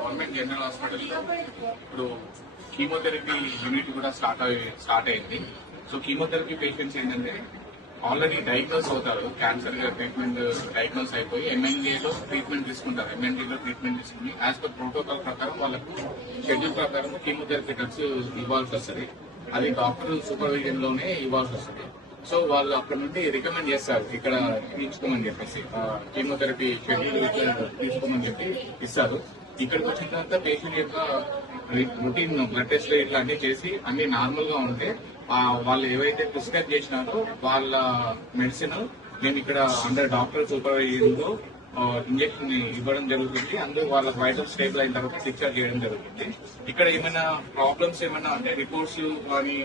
Government general హాస్పిటల్లో ఇప్పుడు chemotherapy unit కూడా స్టార్ట్ అయింది. సో కీమోథెరపీ పేషెంట్స్ ఏంటంటే ఆల్రెడీ డయాగ్నోస్ అవుతారు, క్యాన్సర్ ట్రీట్మెంట్ డయాగ్నోస్ అయిపోయి ఎంఎన్డీలో ట్రీట్మెంట్ తీసుకుంటారు. ఎంఎన్డీలో ట్రీట్మెంట్ తీసుకుని యాజ్ పర్ ప్రోటోకాల్ ప్రకారం వాళ్ళకు షెడ్యూల్ ప్రకారం కీమోథెరపీ డ్రగ్స్ ఇవ్వాల్సి వస్తుంది. అది డాక్టర్ సూపర్విజన్ లోనే ఇవ్వాల్సి వస్తుంది. సో వాళ్ళు అక్కడ నుండి రికమెండ్ చేస్తారు, ఇక్కడ తీసుకోమని చెప్పేసి కీమోథెరపీ షెడ్యూల్ తీసుకోమని చెప్పి ఇస్తారు. ఇక్కడికి వచ్చిన తర్వాత పేషెంట్ యొక్క రొటీన్ బ్లడ్ టెస్ట్ ఇట్లాంటివి చేసి అన్ని నార్మల్ గా ఉంటే వాళ్ళు ఏవైతే ప్రిస్క్రైబ్ చేసినారో వాళ్ళ మెడిసిన్ మేము ఇక్కడ అండర్ డాక్టర్ సూపర్వైజన్ లో ఇంజక్షన్ ఇవ్వడం జరుగుతుంది. అందులో వాళ్ళ వైటల్ స్టేబుల్ అయిన తర్వాత డిశ్చార్జ్ చేయడం జరుగుతుంది. ఇక్కడ ఏమైనా ప్రాబ్లమ్స్ ఏమైనా అంటే రిపోర్ట్స్ కానీ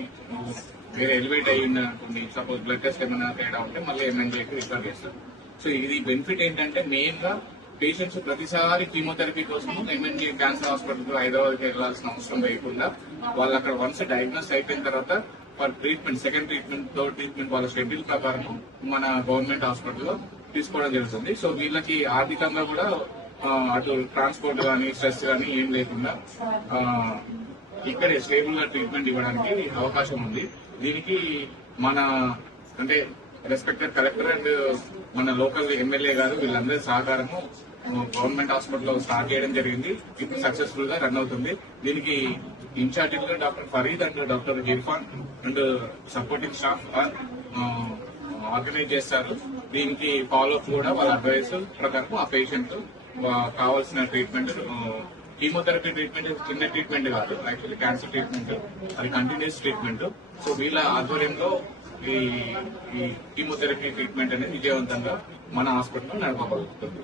వేరే ఎలివేట్ అయ్యిందనుకోండి, సపోజ్ బ్లడ్ టెస్ట్ ఏమైనా తేడా ఉంటే మళ్ళీ ఎంఎన్డీకి రిఫర్ చేస్తారు. సో ఇది బెనిఫిట్ ఏంటంటే మెయిన్ గా పేషెంట్స్ ప్రతిసారి కీమోథెరపీ కోసం ఎంఎన్డీ క్యాన్సర్ హాస్పిటల్ హైదరాబాద్కి వెళ్లాల్సిన అవసరం లేకుండా వాళ్ళు అక్కడ వన్స్ డయాగ్నోస్ అయిపోయిన తర్వాత for treatment, second treatment, third treatment వాళ్ళ షెడ్యూల్ ప్రకారం మన గవర్నమెంట్ హాస్పిటల్లో తీసుకోవడం జరుగుతుంది. సో వీళ్ళకి ఆర్థికంగా కూడా అటు ట్రాన్స్పోర్ట్ కానీ స్ట్రెస్ కానీ ఏం లేకుండా ఇక్కడే స్టేబుల్ గా ట్రీట్మెంట్ ఇవ్వడానికి అవకాశం ఉంది. దీనికి మన అంటే రెస్పెక్టెడ్ కలెక్టర్ అండ్ మన లోకల్ ఎమ్మెల్యే గారు వీళ్ళందరి సహకారము గవర్నమెంట్ హాస్పిటల్లో స్టార్ట్ చేయడం జరిగింది. ఇప్పుడు సక్సెస్ఫుల్ గా రన్ అవుతుంది. దీనికి ఇన్ఛార్జిగా doctor Farid and doctor Irfan and supporting staff organize చేస్తారు. దీనికి ఫాలోఅప్ కూడా వాళ్ళ అడ్వైస్ ప్రకారం ఆ పేషెంట్ కావాల్సిన ట్రీట్మెంట్, కీమోథెరపీ ట్రీట్మెంట్ చిన్న ట్రీట్మెంట్ కాదు, యాక్చువల్లీ క్యాన్సర్ ట్రీట్మెంట్, అది కంటిన్యూస్ ట్రీట్మెంట్. సో వీళ్ళ ఆధ్వర్యంలో ఈ కీమోథెరపీ ట్రీట్మెంట్ అనేది విజయవంతంగా మన హాస్పిటల్లో నడపబడుతుంది.